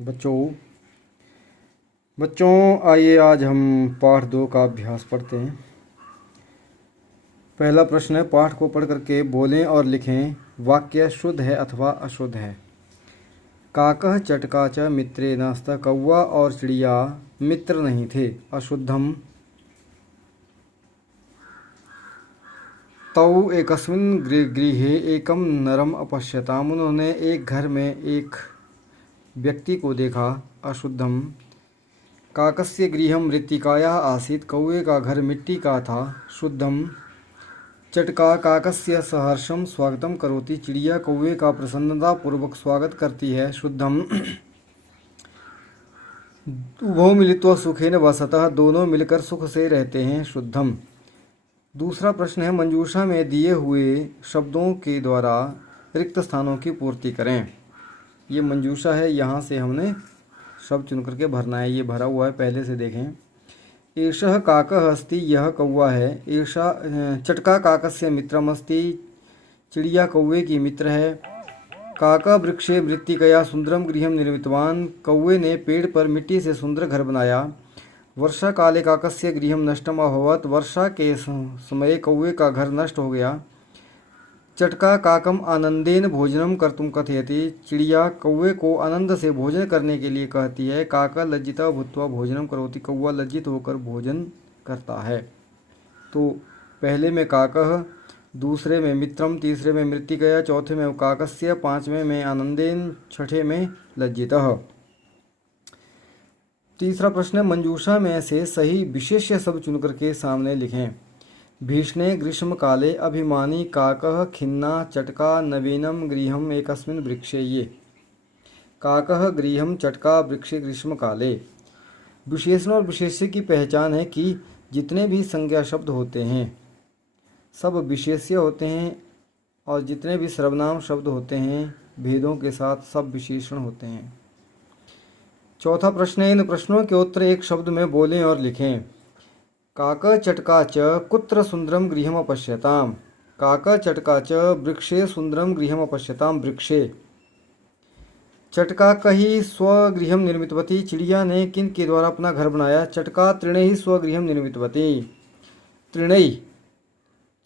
बच्चों आइए आज हम पाठ 2 का अभ्यास पढ़ते हैं। पहला प्रश्न है, पाठ को पढ़ करके बोलें और लिखें वाक्य शुद्ध है अथवा अशुद्ध है। काकः चटका च मित्रे नास्ता, कौवा और चिड़िया मित्र नहीं थे। अशुद्धम। तौ एकस्मिन् गृहे एकम नरम अपश्यताम, उन्होंने एक घर में एक व्यक्ति को देखा। अशुद्धम। काकस्य गृहं मृत्तिकायाः आसीत्, कौवे का घर मिट्टी का था। शुद्धम। चटका काकस्य सहर्षं स्वागतं करोति, चिड़िया कौवे का प्रसन्नतापूर्वक स्वागत करती है। शुद्धम। उभौ मिलित्वा सुखेन वसतः, दोनों मिलकर सुख से रहते हैं। शुद्धम। दूसरा प्रश्न है, मंजूषा में दिए हुए शब्दों के द्वारा रिक्त स्थानों की पूर्ति करें। ये मंजूषा है, यहाँ से हमने शब्द चुन करके भरना है। ये भरा हुआ है, पहले से देखें। एषः काकः अस्ति, यह कौवा है। एषा चटका काकस्य मित्रम अस्ति, चिड़िया कौवे की मित्र है। काका वृक्षे मृत्तिकया सुंदरम गृहं निर्मितवान, कौवे ने पेड़ पर मिट्टी से सुंदर घर बनाया। वर्षा काले काकस्य गृहं नष्टम अभवत्, वर्षा के समय कौवे का घर नष्ट हो गया। चटका काकम आनंदेन भोजनम कर्तुम कथयति, चिड़िया कौवे को आनंद से भोजन करने के लिए कहती है। काका लज्जिता भूत्वा भोजनम करोति, कौवा लज्जित होकर भोजन करता है। तो पहले में काकः, दूसरे में मित्रम, तीसरे में मृत्तिकया, चौथे में काकस्य, पांचवें में आनंदेन, छठे में लज्जितः। तीसरा प्रश्न है, मंजूषा में से सही विशेष्य शब्द चुन करके सामने लिखें। भीष्णे ग्रीष्म काले अभिमानी काकः खिन्ना चटका नवीनम गृहम एकस्मिन् वृक्षे। ये काकः गृहम चटका वृक्षे ग्रीष्म काले। विशेषण और विशेष्य की पहचान है कि जितने भी संज्ञा शब्द होते हैं सब विशेष्य होते हैं, और जितने भी सर्वनाम शब्द होते हैं भेदों के साथ सब विशेषण होते हैं। चौथा प्रश्न है, इन प्रश्नों के उत्तर एक शब्द में बोलें और लिखें। काका चटका च कुत्र सुंदरम गृहम अपश्यताम, काका चटका च वृक्षे सुंदरम गृहम अपश्यताम, वृक्षे। चटका कही स्वगृहम निर्मितवती, चिड़िया ने किन के द्वारा अपना घर बनाया। चटका तृणैः स्वगृहम निर्मितवती, तृणैः।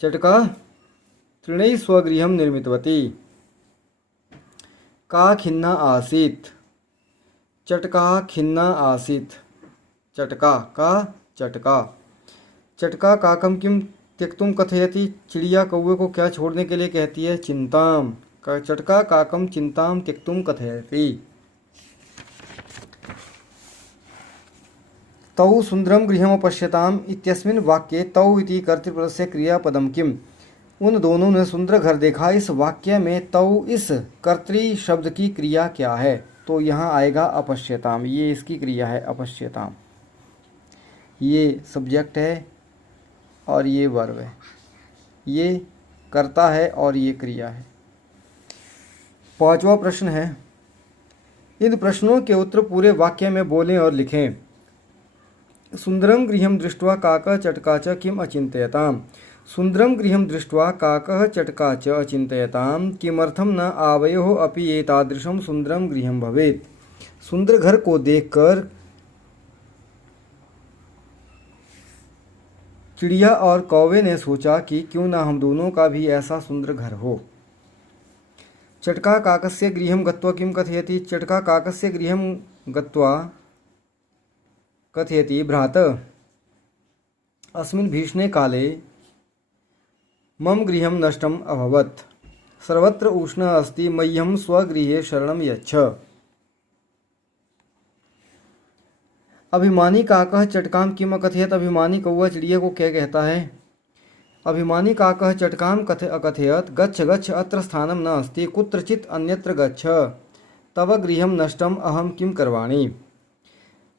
चटका तृणैः स्वगृहम निर्मितवती। का खिन्ना आसीत्, चटका खिन्ना आसीत्, चटका का चटका। चटका काकम किम त्यक्तुम कथयति, चिड़िया कौवे को क्या छोड़ने के लिए कहती है। चिंताम। चटका काकम चिंताम त्यक्तुम कथयति। तौ सुंदरम गृहम अपश्यताम इत्यस्मिन् वाक्ये तौ इति कर्तृपदस्य क्रियापदम किम, उन दोनों ने सुंदर घर देखा। इस वाक्य में तौ इस कर्तृ शब्द की क्रिया क्या है। तो यहाँ आएगा अपश्यताम, ये इसकी क्रिया है अपश्यताम। ये सब्जेक्ट है और ये वर्ब है, ये कर्ता है और ये क्रिया है। पांचवा प्रश्न है, इन प्रश्नों के उत्तर पूरे वाक्य में बोलें और लिखें। सुंदरम गृहम दृष्ट्वा काकः चटका च किम अचिंतयताम, सुंदरम गृहम दृष्ट्वा काकः चटका च अचिंतयताम, किमर्थम न आवयोः अपि एतादृशं सुंदरम गृहम भवेत्। सुंदर घर को देखकर चिड़िया और कौवे ने सोचा कि क्यों ना हम दोनों का भी ऐसा सुंदर घर हो। चटका काकस्य गृहं गत्वा किं कथयति, चटका काकस्य गृहं गत्वा कथयति भ्रातः अस्मिन् भीषणे काले मम गृहं नष्टम् अभवत्, सर्वत्र उष्णः अस्ति, मह्यं स्वगृहे शरणं यच्छ। अभिमानी काकः चटकाम किम अकथयत, अभिमानी कौवा चिड़िया को क्या कहता है। अभिमानी काकः चटकाम अकथयत गच्छ गच्छ अत्र स्थानम न अस्ति, कुत्रचित् अन्यत्र गच्छ, तव गृहं नष्टम अहम किम करवाणि।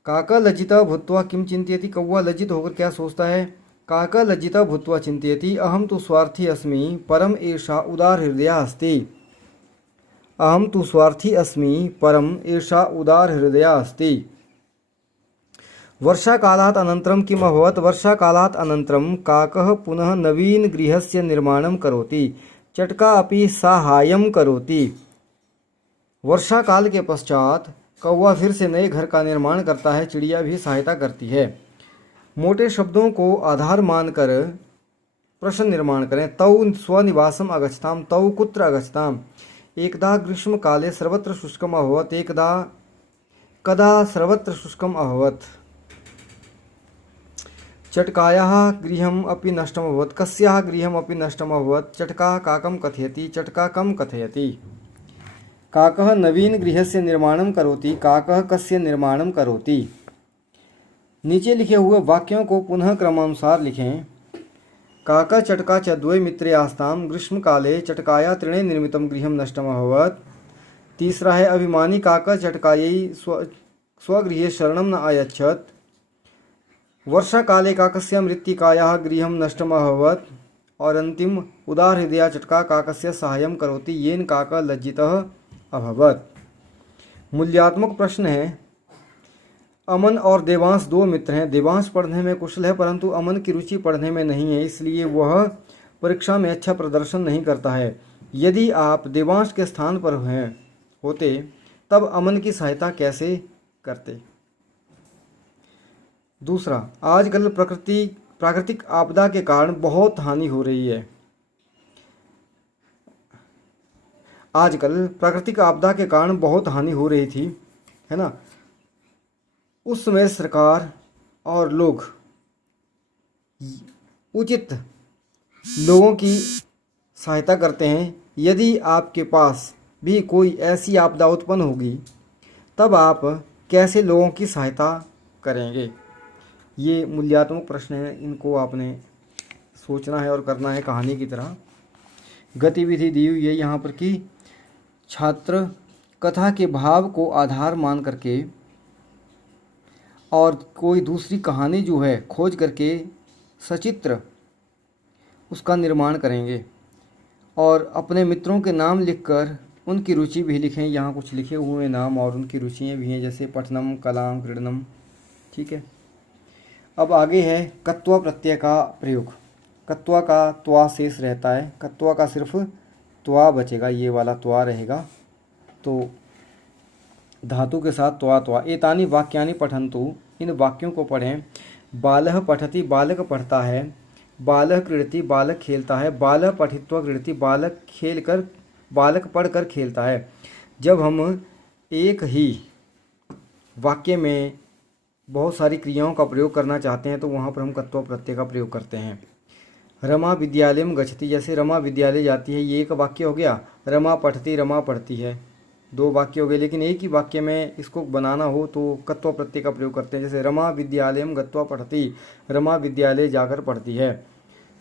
काका लज्जितः भूत्वा किम चिंतयति, कौवा लज्जित होकर क्या सोचता है। काका लज्जितः भूत्वा चिंतयति अहम तु स्वार्थी अस्मि परम एषा उदार हृदया अस्ति, अहम तु स्वार्थी अस्मि परम एषा उदार हृदया अस्ति। वर्षा कालात् अनन्तरं किम अभवत्, वर्षा कालात् अनन्तरं काकः पुनः नवीन गृहस्य निर्माणं करोति, चटका अपि साहाय्यं करोति। वर्षा काल के पश्चात कौवा फिर से नए घर का निर्माण करता है, चिड़िया भी सहायता करती है। मोटे शब्दों को आधार मानकर प्रश्न निर्माण करें। तौ स्वनिवासम अगच्छताम, तौ कुत्र अगच्छताम, एकदा ग्रीष्मकाले सर्वत्र शुष्कम अभवत्, एकदा कदा सर्वत्र शुष्कम अभवत्, चटकायाः गृहम् अपि नष्टम् अभवत्, कस्याः गृहम् अपि नष्टम् अभवत्, चटका काकं कथयति, चटका कं कथयति। काकः नवीन गृहस्य निर्माणं करोति, काकः कस्य निर्माणं करोति। नीचे लिखे हुए वाक्यों को पुनः क्रमानुसार लिखें। काका चटका च द्वे मित्रे आस्ताम, ग्रीष्मकाले चटकाया तृणे निर्मितं गृहं नष्टम् अभवत्। तीसरा है अभिमानी काका चटकायै स्वगृहे शरणं न अयच्छत्। वर्षा काले काकस्य मृत्तिकायाः गृहं नष्टम् अभवत्। और अंतिम उदार हृदया चटका काकस्य सहायं करोति, येन काका लज्जितः अभवत्। मूल्यात्मक प्रश्न है। अमन और देवांश दो मित्र हैं। देवांश पढ़ने में कुशल है परंतु अमन की रुचि पढ़ने में नहीं है, इसलिए वह परीक्षा में अच्छा प्रदर्शन नहीं करता है। यदि आप देवांश के स्थान पर होते तब अमन की सहायता कैसे करते। दूसरा, आजकल प्राकृतिक आपदा के कारण बहुत हानि हो रही है। आजकल प्राकृतिक आपदा के कारण बहुत हानि हो रही थी, है ना। उस समय सरकार और लोग उचित लोगों की सहायता करते हैं। यदि आपके पास भी कोई ऐसी आपदा उत्पन्न होगी तब आप कैसे लोगों की सहायता करेंगे। ये मूल्यात्मक प्रश्न है, इनको आपने सोचना है और करना है कहानी की तरह। गतिविधि दी हुई है यहाँ पर कि छात्र कथा के भाव को आधार मान करके और कोई दूसरी कहानी जो है खोज करके सचित्र उसका निर्माण करेंगे और अपने मित्रों के नाम लिखकर उनकी रुचि भी लिखें। यहाँ कुछ लिखे हुए नाम और उनकी रुचियाँ भी हैं, जैसे पठनम, कलाम, क्रीडनम। ठीक है। अब आगे है कत्वा प्रत्यय का प्रयोग। कत्वा का त्वा शेष रहता है, कत्वा का सिर्फ त्वा बचेगा, ये वाला त्वा रहेगा। तो धातु के साथ त्वा त्वा। एतानि वाक्यानि पठन्तु, इन वाक्यों को पढ़ें। बालः पठति, बालक पढ़ता है। बालः क्रीडति, बालक खेलता है। बालः पठित्वा क्रीडति, बालक पढ़कर खेलता है। जब हम एक ही वाक्य में बहुत सारी क्रियाओं का प्रयोग करना चाहते हैं तो वहाँ पर हम कत्वा प्रत्यय का प्रयोग करते हैं। रमा विद्यालयम गच्छति, जैसे रमा विद्यालय जाती है, ये एक वाक्य हो गया। रमा पठति, रमा पढ़ती है, दो वाक्य हो गए। लेकिन एक ही वाक्य में इसको बनाना हो तो कत्वा प्रत्यय का प्रयोग करते हैं। जैसे रमा विद्यालयम गत्वा पठति, रमा विद्यालय जाकर पढ़ती है।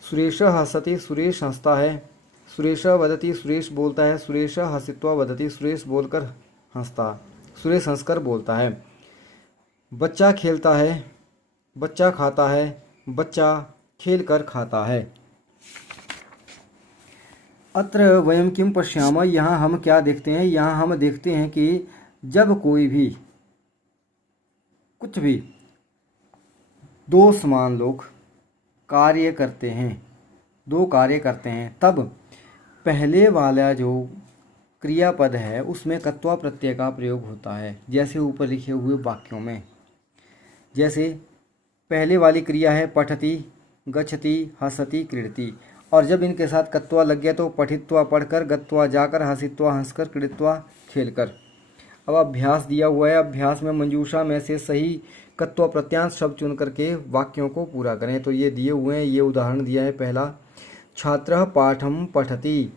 सुरेश हसति, सुरेश हंसता है। सुरेश वदति, सुरेश बोलता है। सुरेश हसित्वा वदति, सुरेश बोलकर हंसता, सुरेश हंसकर बोलता है। बच्चा खेलता है, बच्चा खाता है, बच्चा खेलकर खाता है। अत्र वयम किम पश्यामः, यहाँ हम क्या देखते हैं। यहाँ हम देखते हैं कि जब कोई भी कुछ भी दो समान लोग कार्य करते हैं, दो कार्य करते हैं, तब पहले वाला जो क्रियापद है उसमें कत्वा प्रत्यय का प्रयोग होता है, जैसे ऊपर लिखे हुए वाक्यों में। जैसे पहले वाली क्रिया है पठति, गच्छति, हसति, क्रीडति, और जब इनके साथ कत्वा लग गया तो पठित्वा पढ़कर, गत्वा जाकर, हसित्वा हंसकर, क्रीडित्वा खेलकर। अब अभ्यास दिया हुआ है। अभ्यास में मंजूषा में से सही कत्वा प्रत्यांश शब्द चुन करके वाक्यों को पूरा करें। तो ये दिए हुए हैं, ये उदाहरण दिया है। पहला, छात्रः पाठं पठति,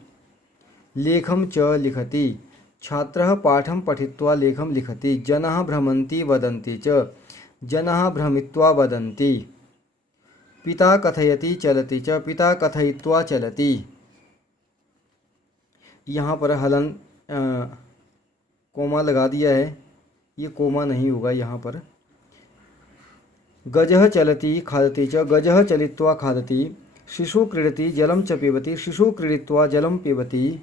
लेखं च लिखति। छात्रः पाठं पठित्वा लेखं लिखति। जनाः भ्रमन्ति वदन्ति च, जनाः भ्रमित्वा वदन्ति। पिता कथयति चलति च, पिता कथयित्वा चलति। यहाँ पर हलन कोमा लगा दिया है, ये कोमा नहीं होगा यहाँ पर। गजः चलति खादति च, गजः चलित्वा खादति। शिशु क्रीडति जलं च पिबति, शिशु क्रीडित्वा जलं पिबति।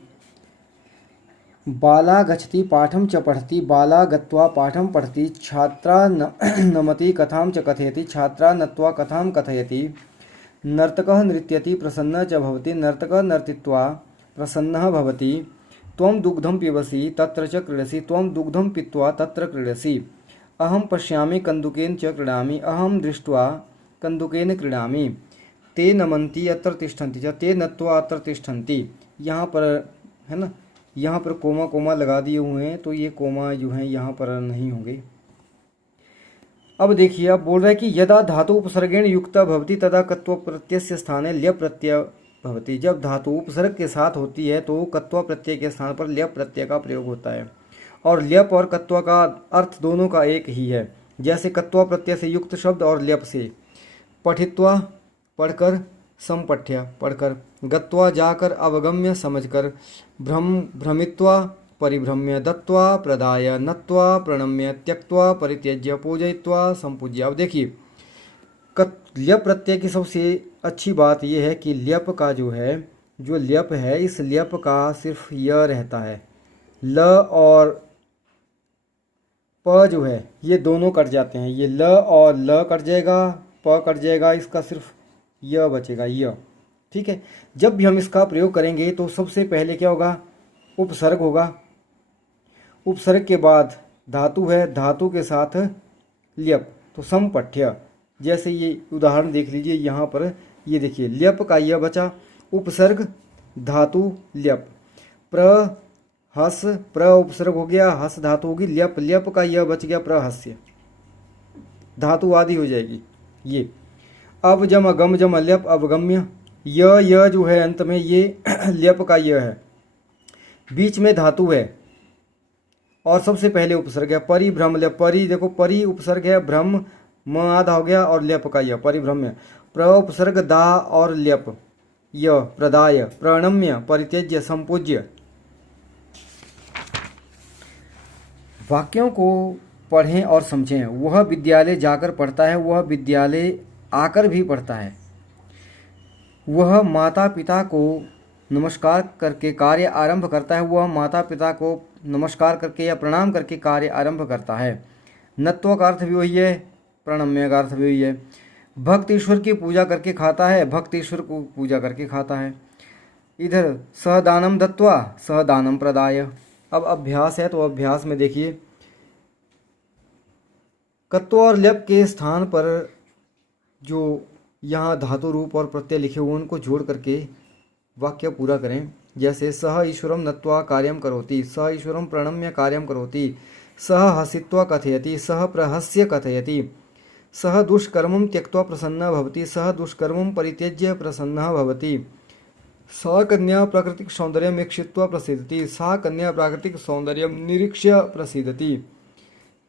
बाला गच्छति पाठं च पठति, बाला गत्वा पाठं पठति। छात्रा नमति कथां च कथयति, छात्रा नत्वा कथां कथयति। नर्तकः नृत्यति प्रसन्नः च भवति, नर्तकः नर्तित्वा प्रसन्नः भवति। त्वं दुग्धं पिबसि तत्र च क्रीडसि, त्वं दुग्धं पीत्वा तत्र क्रीडसि। अहं पश्यामि कन्दुकेन च क्रीडामि, अहं दृष्ट्वा कन्दुकेन क्रीडामि। ते नमन्ति अत्र तिष्ठन्ति च, ते नत्वा अत्र तिष्ठन्ति। यहाँ पर है ना, यहाँ पर कोमा कोमा लगा दिए हुए हैं, तो ये कोमा जो हैं यहाँ पर नहीं होंगे। अब देखिए, अब बोल रहा है कि यदा धातु उपसर्गेण युक्ता भवति तदा कत्व प्रत्ययस्य स्थाने ल्यप प्रत्यय भवति। जब धातु उपसर्ग के साथ होती है तो कत्व प्रत्यय के स्थान पर ल्यप प्रत्यय का प्रयोग होता है। और ल्यप और कत्व का अर्थ दोनों का एक ही है। जैसे कत्व प्रत्यय से युक्त शब्द और ल्यप से। पठित्वा पढ़कर, संपठ्य पढ़कर, गत्वा जाकर, अवगम्य समझकर, भ्रमित्वा परिभ्रम्य, दत्वा प्रदाय, नत्वा प्रणम्य, त्यक्त्वा परित्यज्य, पूजयित्वा संपूज्य। अब देखिए, ल्यप प्रत्यय की सबसे अच्छी बात यह है कि ल्यप का जो ल्यप है, इस ल्यप का सिर्फ य रहता है। ल और प जो है ये दोनों कट जाते हैं। ये ल और ल कट जाएगा, प कट जाएगा, इसका सिर्फ य बचेगा, य। ठीक है। जब भी हम इसका प्रयोग करेंगे तो सबसे पहले क्या होगा, उपसर्ग होगा। उपसर्ग के बाद धातु है, धातु के साथ ल्यप, तो समपठ्य। जैसे ये उदाहरण देख लीजिए, यहाँ पर ये देखिए, ल्यप का य बचा, उपसर्ग धातु ल्यप, प्रहस, प्र उपसर्ग हो गया, हस धातु होगी, ल्यप, ल्यप का य बच गया, प्रहस्य, धातु आदि हो जाएगी ये। अब जम अगम, जम ल्यप, अवगम्य, य जो है अंत में ये ल्यप का य है, बीच में धातु है और सबसे पहले उपसर्ग है। परिभ्रम ल्यप, परि देखो, परि उपसर्ग है, भ्रम म आधा हो गया और ल्यप का य, परिभ्रम्य। प्र उपसर्ग दा और ल्यप, य, प्रदाय, प्रणम्य, परित्यज्य, संपूज्य। वाक्यों को पढ़ें और समझें। वह विद्यालय जाकर पढ़ता है, वह विद्यालय आकर भी पढ़ता है। वह माता पिता को नमस्कार करके कार्य आरंभ करता है, वह माता पिता को नमस्कार करके या प्रणाम करके कार्य आरंभ करता है। नत्व का अर्थ भी वही है, प्रणम्य का अर्थ भी वही है। भक्त ईश्वर की पूजा करके खाता है, भक्त ईश्वर को पूजा करके खाता है। इधर सहदानम दत्वा, सहदानम प्रदाय। अब अभ्यास है, तो अभ्यास में देखिए, कत्व और ल्यप के स्थान पर जो यहाँ धातु रूप और प्रत्यय लिखे हुए उनको जोड़ करके वाक्य पूरा करें। जैसे सह ईश्वरम नत्वा कार्यम करोति, सह ईश्वरम प्रणम्य कार्यम करोति, सह हसित्वा कथयति, सह प्रहस्य कथयति, सह दुष्कर्मं त्यक्त्वा प्रसन्नः भवति, सह दुष्कर्मं परित्यज्य प्रसन्नः भवति, सा कन्या प्राकृतिक सौंदर्यम ईक्षित्वा प्रसीदति, सा कन्या प्राकृतिक सौंदर्यम निरीक्ष्य प्रसीदति,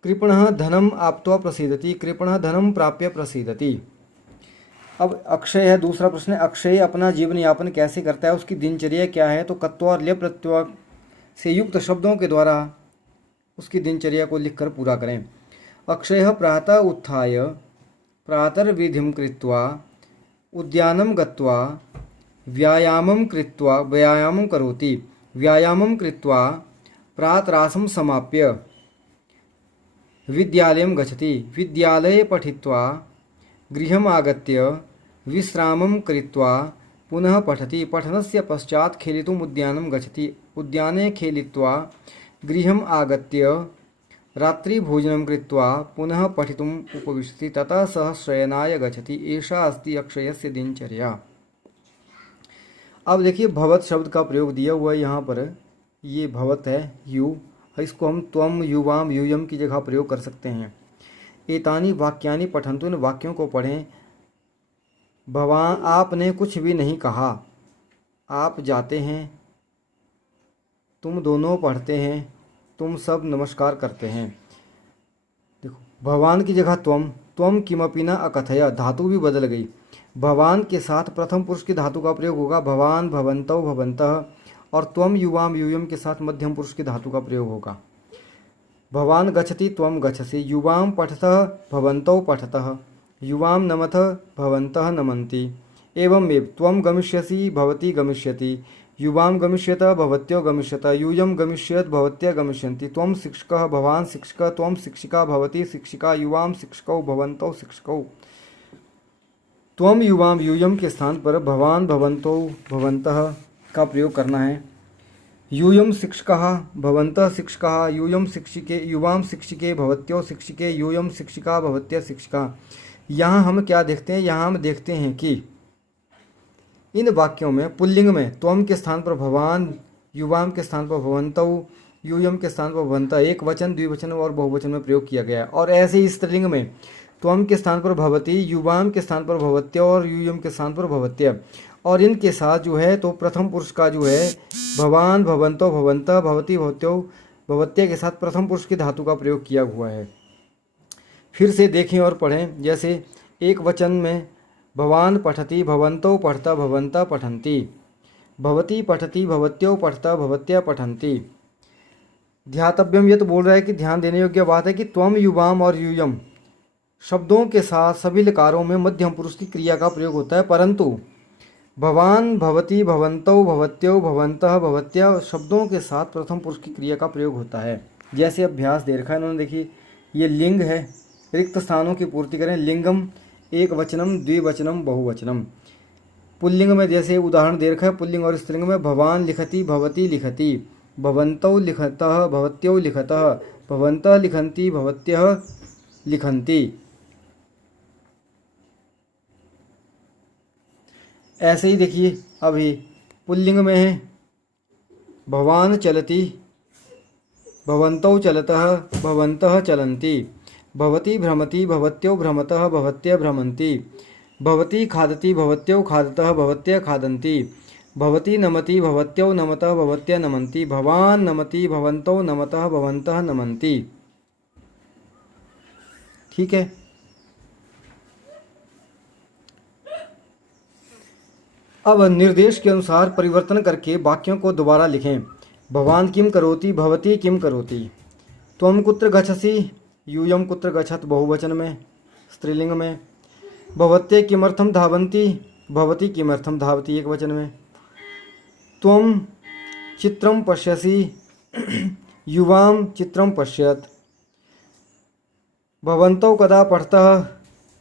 कृपणः धनम आप्त्वा प्रसीदति, कृपणः धनम प्राप्य प्रसीदति। अब अक्षय है, दूसरा प्रश्न है, अक्षय अपना जीवन यापन कैसे करता है, उसकी दिनचर्या क्या है। तो कत्व और ल्यप प्रत्यय से युक्त शब्दों के द्वारा उसकी दिनचर्या को लिखकर पूरा करें। अक्षय प्रातः उत्थाय प्रातर्विधिं कृत्वा उद्यानं गत्वा व्यायामं करोति, व्यायामं कृत्वा प्रातरासं समाप्य विद्यालयं गच्छति, विद्यालये पठित्वा गृहम् आगत्य विश्रामं कृत्वा पुनः पठति, पठनस्य पश्चात् खेलितुम् उद्यानं गच्छति, उद्याने खेलित्वा गृहम् आगत्य रात्रिभोजनं कृत्वा पुनः पठितुम् उपविशति, ततः सः शयनाय गच्छति। एषा अस्ति अक्षयस्य दिनचर्या। अब देखिए, भवत शब्द का प्रयोग दिया हुआ है यहाँ पर। ये भवत है, यू, इसको हम त्वम, युवाम, यूयम की जगह प्रयोग कर सकते हैं। एतानी वाक्यानि पठन्तु, इन वाक्यों को पढ़ें। भवान, आपने कुछ भी नहीं कहा, आप जाते हैं, तुम दोनों पढ़ते हैं, तुम सब नमस्कार करते हैं। देखो, भवान की जगह त्वम, त्वम किमपि न अकथय, धातु भी बदल गई। भवान के साथ प्रथम पुरुष की धातु का प्रयोग होगा, भवान, भवन्तौ, भवन्तः, और त्वम, युवाम, यूयम के साथ मध्यम पुरुष की धातु का प्रयोग होगा। भवान गच्छति, त्वम गच्छसि, युवाम पठतः, भवन्तौ पठतः, युवाम नमतः, भवन्तः नमन्ति। एवमेव त्वम गमिष्यसि, भवती गमिष्यति, युवाम गमिष्यतः, भवत्यो गमिष्यतः, यूयम गमिष्यत, भवत्यः गमिष्यन्ति। त्वम शिक्षकः, भवान शिक्षकः, त्वम शिक्षिका, भवती शिक्षिका, युवाम शिक्षकौ, भवन्तौ शिक्षकौ। त्वम, युवाम, यूयम के स्थान पर भवान, भवन्तौ, भवन्तः का प्रयोग करना है। यूयं शिक्षकः भवन्तः शिक्षकाः यूयं शिक्षिके युवां शिक्षिके भवत्यो शिक्षिके यूयं शिक्षिका भवत्य शिक्षिका। यहाँ हम क्या देखते हैं? यहाँ हम देखते हैं कि इन वाक्यों में पुल्लिंग में त्वम के स्थान पर भवान, युवाम के स्थान पर भवन्तौ, यूयम के स्थान पर भवन्तः एक वचन, द्विवचन और बहुवचन में प्रयोग किया गया है। और ऐसे ही स्त्रीलिंग में त्वम के स्थान पर भवती, युवाम के स्थान पर भवत्य और यूयम के स्थान पर भवत्य। और इनके साथ जो है तो प्रथम पुरुष का जो है भवान, भवंतो, भवन्तः, भवती, भवत्यो, भवत्य के साथ प्रथम पुरुष की धातु का प्रयोग किया हुआ है। फिर से देखें और पढ़ें। जैसे एक वचन में भवान पठति, भवन्तौ पठता, भवन्तः पठन्ति, भवती पठति, भवत्यो पठता, भवत्या पठन्ति। ध्यातव्यम, ये तो बोल रहा है कि ध्यान देने योग्य बात है कि त्वम, युवाम और यूयम शब्दों के साथ सभी लकारों में मध्यम पुरुष की क्रिया का प्रयोग होता है, परंतु भवान, भवती, भवन्तौ, भवत्यो, भवन्तः, भवत्या शब्दों के साथ प्रथम पुरुष की क्रिया का प्रयोग होता है। जैसे अभ्यास दे रखा है इन्होंने, देखिए ये लिंग है, रिक्त स्थानों की पूर्ति करें। लिंगम एक वचनम, द्विवचनम, बहुवचनम। पुल्लिंग में जैसे उदाहरण दे रखा है, पुल्लिंग और स्त्रीलिंग में भवान लिखति, भवती लिखति, भवन्तौ लिखतः, भवत्यो लिखतः, भवन्तः लिखन्ति, भवत्यः लिखन्ति। ऐसे ही देखिए अभी पुल्लिंग में है भवान चलति, भवन्तौ चलतः, भवन्तः चलन्ति, भवती भ्रमति, भवत्यो भ्रमतः, भवत्य भ्रमन्ति, भवती खादति, भवत्यो खादतः, भवत्य खादन्ति, भवती नमति, भवत्यो नमतः, भवत्य नमन्ति, भवान नमति, भवन्तौ नमतः, भवन्तः नमन्ति। ठीक है। अब निर्देश के अनुसार परिवर्तन करके वाक्यों को दोबारा लिखें। भवान किम करोति, भवती किम करोति। त्वम कुत्र गच्छसि, यूयम कुत्र गच्छत बहुवचन में, स्त्रीलिंग में। भवत्ये किमर्थम धावन्ति, भवती किमर्थम धावति एक वचन में। त्वम चित्रम पश्यसि, युवाम चित्रम पश्यत। भवन्तौ कदा पठतः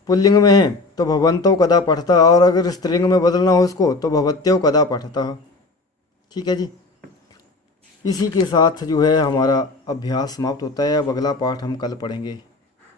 पुल्लिंग में है तो भवन्तौ कदा पठतः, और अगर स्त्रीलिंग में बदलना हो इसको तो भवत्यो कदा पठतः। ठीक है जी। इसी के साथ जो है हमारा अभ्यास समाप्त होता है। अब अगला पाठ हम कल पढ़ेंगे।